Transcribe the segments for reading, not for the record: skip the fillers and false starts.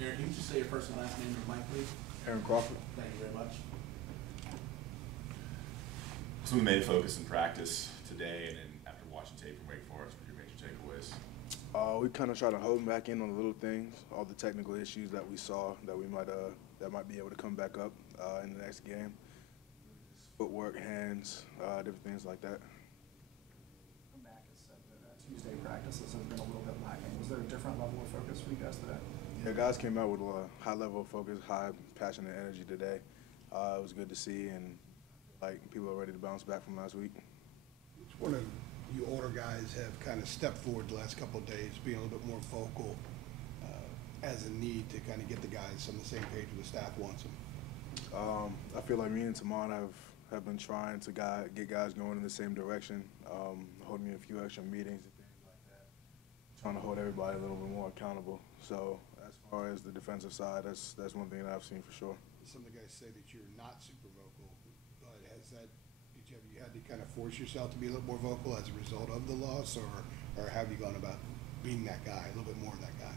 Aaron, can you just say your first and last name and mic, please? Aaron Crawford. Thank you very much. Some of the main focus in practice today, and then after watching tape from Wake Forest, what are your major takeaways? We kind of try to hold them back in on the little things, all the technical issues that we saw that we might that might be able to come back up in the next game. Footwork, hands, different things like that. Mac has said that Tuesday practices have been a little bit lacking. Was there a different level of focus for you guys today? Yeah, guys came out with a high level of focus, high passion and energy today. It was good to see, and like people are ready to bounce back from last week. It's one of you older guys have kind of stepped forward the last couple of days, being a little bit more vocal as a need to kind of get the guys on the same page where the staff wants them. I feel like me and Tamon have been trying to get guys going in the same direction, holding a few extra meetings and things like that, trying to hold everybody a little bit more accountable. So as far as the defensive side, that's one thing that I've seen for sure. Some of the guys say that you're not super vocal, but have you had to kind of force yourself to be a little more vocal as a result of the loss, or have you gone about being that guy, a little bit more of that guy?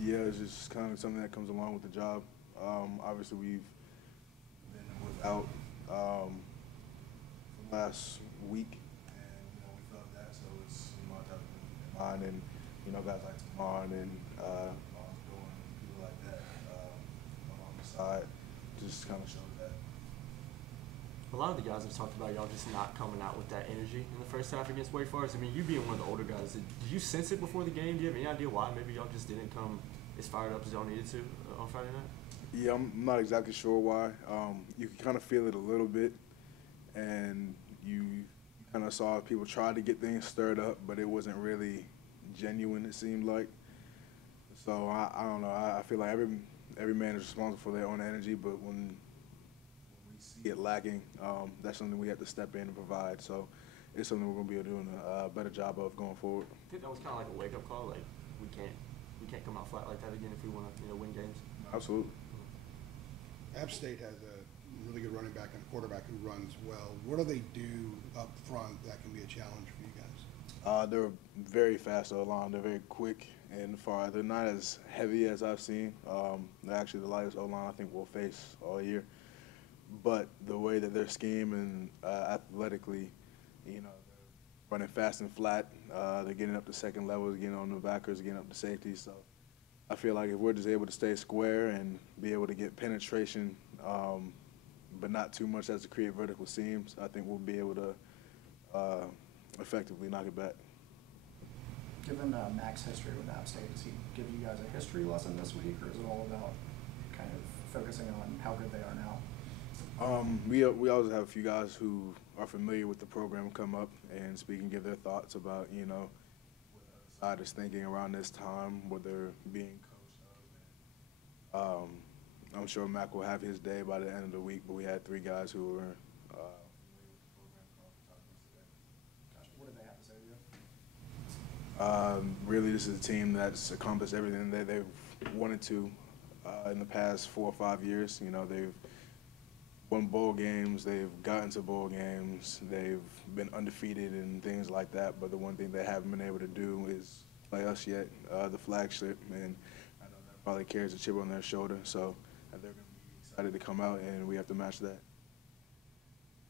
Yeah, it's just kind of something that comes along with the job. Obviously, we've been without the last week, and we felt that, so it's I have to keep in mind, and guys like Tamon and people like that on the side just kind of shows that. A lot of the guys have talked about y'all just not coming out with that energy in the first half against Wake Forest. I mean, you being one of the older guys, did you sense it before the game? Do you have any idea why maybe y'all just didn't come as fired up as y'all needed to on Friday night? Yeah, I'm not exactly sure why. You can kind of feel it a little bit, and you kind of saw people try to get things stirred up, but it wasn't really genuine, it seemed like. So I don't know. I feel like every man is responsible for their own energy, but when we see it lacking, that's something we have to step in and provide. So it's something we're going to be doing a better job of going forward. I think that was kind of like a wake-up call. Like we can't come out flat like that again if we want to win games. Absolutely. App State has a really good running back and quarterback who runs well. What do they do up front that can be a challenge for you guys? They're very fast O-line. They're very quick and far. They're not as heavy as I've seen. They're actually the lightest O-line I think we'll face all year. But the way that they're scheming athletically, they're running fast and flat. They're getting up to second levels, getting on the backers, getting up to safety. So I feel like if we're just able to stay square and be able to get penetration, but not too much as to create vertical seams, I think we'll be able to effectively knock it back. Given Mac's history with App State, does he give you guys a history lesson this week, or is it all about kind of focusing on how good they are now? We always have a few guys who are familiar with the program come up and speak and give their thoughts about, what the side is thinking around this time, what they're being coached of. I'm sure Mac will have his day by the end of the week, but we had 3 guys who were familiar with the program come up and talk to us today. Gotcha. What did they have to say to you? Really, this is a team that's accomplished everything that they've wanted to in the past 4 or 5 years. They've won bowl games, they've gotten to bowl games, they've been undefeated and things like that, but the one thing they haven't been able to do is play us yet, the flagship, and I know that probably carries a chip on their shoulder, so they're going to be excited to come out, and we have to match that.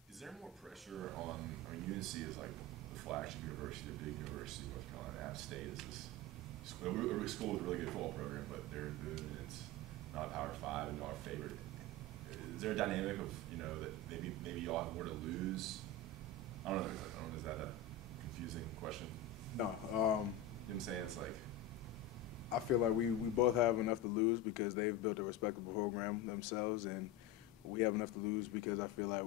Is there more pressure on, UNC is like the flagship university, the big university, North Carolina. App State is this school with a really good football program, but they're good, and it's not a Power 5 and our favorite. Is there a dynamic of, that maybe y'all have more to lose? I don't know, is that a confusing question? No. You know what I'm saying? It's like, I feel like we both have enough to lose because they've built a respectable program themselves, and we have enough to lose because I feel like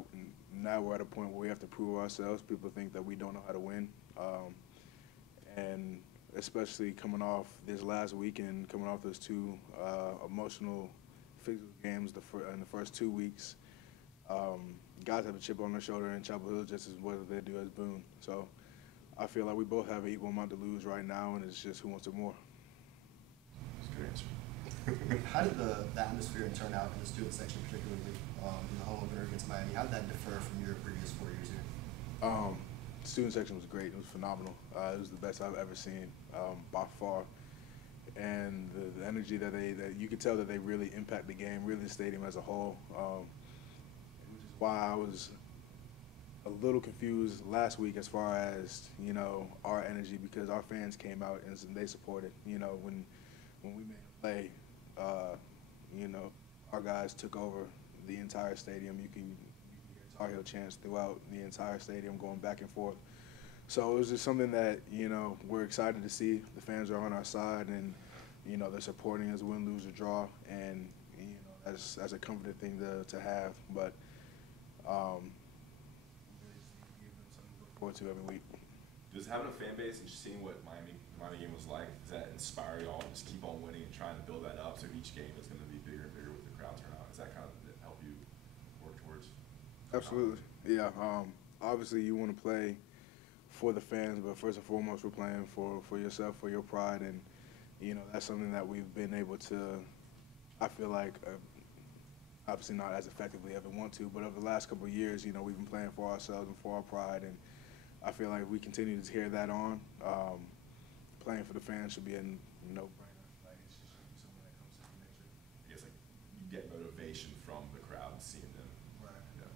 now we're at a point where we have to prove ourselves. People think that we don't know how to win, and especially coming off this last weekend, coming off those 2 emotional physical games in the first 2 weeks, guys have a chip on their shoulder in Chapel Hill just as well as they do as Boone. So I feel like we both have an equal amount to lose right now, and it's just who wants it more. that's a good answer. How did the atmosphere turn out in the student section, particularly in the home opener against Miami? How did that differ from your previous 4 years here? Student section was great. It was phenomenal. It was the best I've ever seen by far. and the energy that you could tell that they really impact the game, really the stadium as a whole. Which is why I was a little confused last week as far as, you know, our energy, because our fans came out and they supported. You know, when we made a play, you know, our guys took over the entire stadium. You can hear Tar Heel chants throughout the entire stadium going back and forth. So it was just something that, you know, we're excited to see. The fans are on our side, and, you know, they're supporting us, win, lose, or draw, and, you know, that's a comforting thing to have. But something to look forward to every week. Does having a fan base and just seeing what Miami game was like, does that inspire y'all to just keep on winning and trying to build that up so each game is going to be bigger and bigger with the crowd turnout? Does that kind of help you work towards? Absolutely, yeah. Obviously, you want to play for the fans, but first and foremost, we're playing for yourself, for your pride, and, you know, that's something that we've been able to, I feel like, obviously not as effectively as we want to, but over the last couple of years, you know, we've been playing for ourselves and for our pride, and I feel like we continue to hear that on. Playing for the fans should be a no-brainer. Like, it's just something that comes second nature. I guess, like, you get motivation from the crowd and seeing them. Right. Yeah.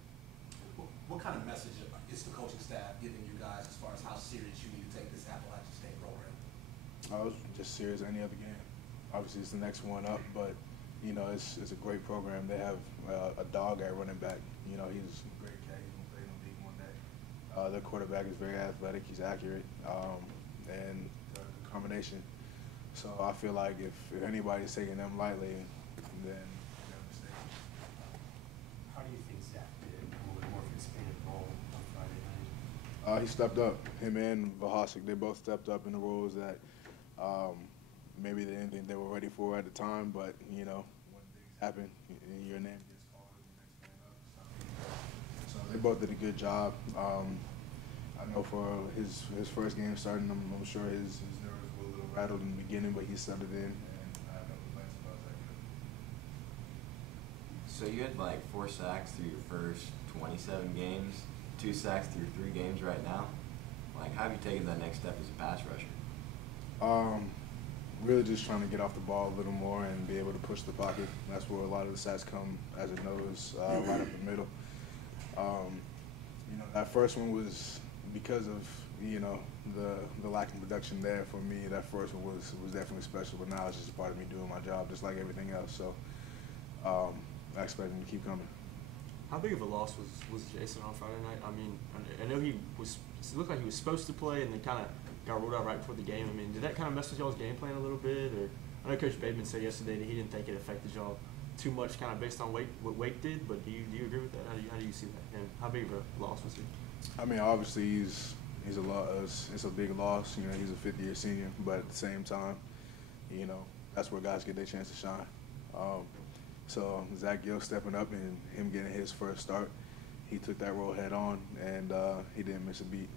What kind of message is the coaching staff giving you guys as far as how serious you need to take this Appalachian State program? I was just serious as any other game. Obviously, it's the next one up, but, you know, it's a great program. They have a dog at running back. You know, he's a great cat. He's going to play in the league one day. Their quarterback is very athletic. He's accurate, and the combination. So I feel like if anybody's taking them lightly, then they're mistaken. How do you think Zach did a little bit more of an expanded role on Friday night? He stepped up. Him and Vahasik, they both stepped up in the roles that maybe they didn't think they were ready for at the time, but, you know, when things happen and your name gets called as the next man up. So they both did a good job. I know for his first game starting, I'm sure his nerves were a little rattled in the beginning, but he settled in, and I have no complaints about that. So you had like 4 sacks through your first 27 games, 2 sacks through 3 games right now. Like, how have you taken that next step as a pass rusher? Really just trying to get off the ball a little more and be able to push the pocket. That's where a lot of the sacks come as it knows, right up the middle. You know, that first one was because of, you know, the lack of production there for me. That first one was definitely special, but now it's just a part of me doing my job just like everything else. So I expect him to keep coming. How big of a loss was Jason on Friday night? I mean, I know it looked like he was supposed to play and then kind of got ruled out right before the game. I mean, did that kind of mess with y'all's game plan a little bit? Or I know Coach Bateman said yesterday that he didn't think it affected y'all too much, kind of based on what Wake did. But do you agree with that? How do you see that? And how big of a loss was he? I mean, obviously he's a loss. It's a big loss. You know, he's a fifth-year senior, but at the same time, you know, that's where guys get their chance to shine. So Zach Gill stepping up and him getting his first start, he took that role head on, and he didn't miss a beat.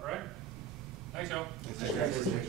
All right. Thanks, y'all. Thanks.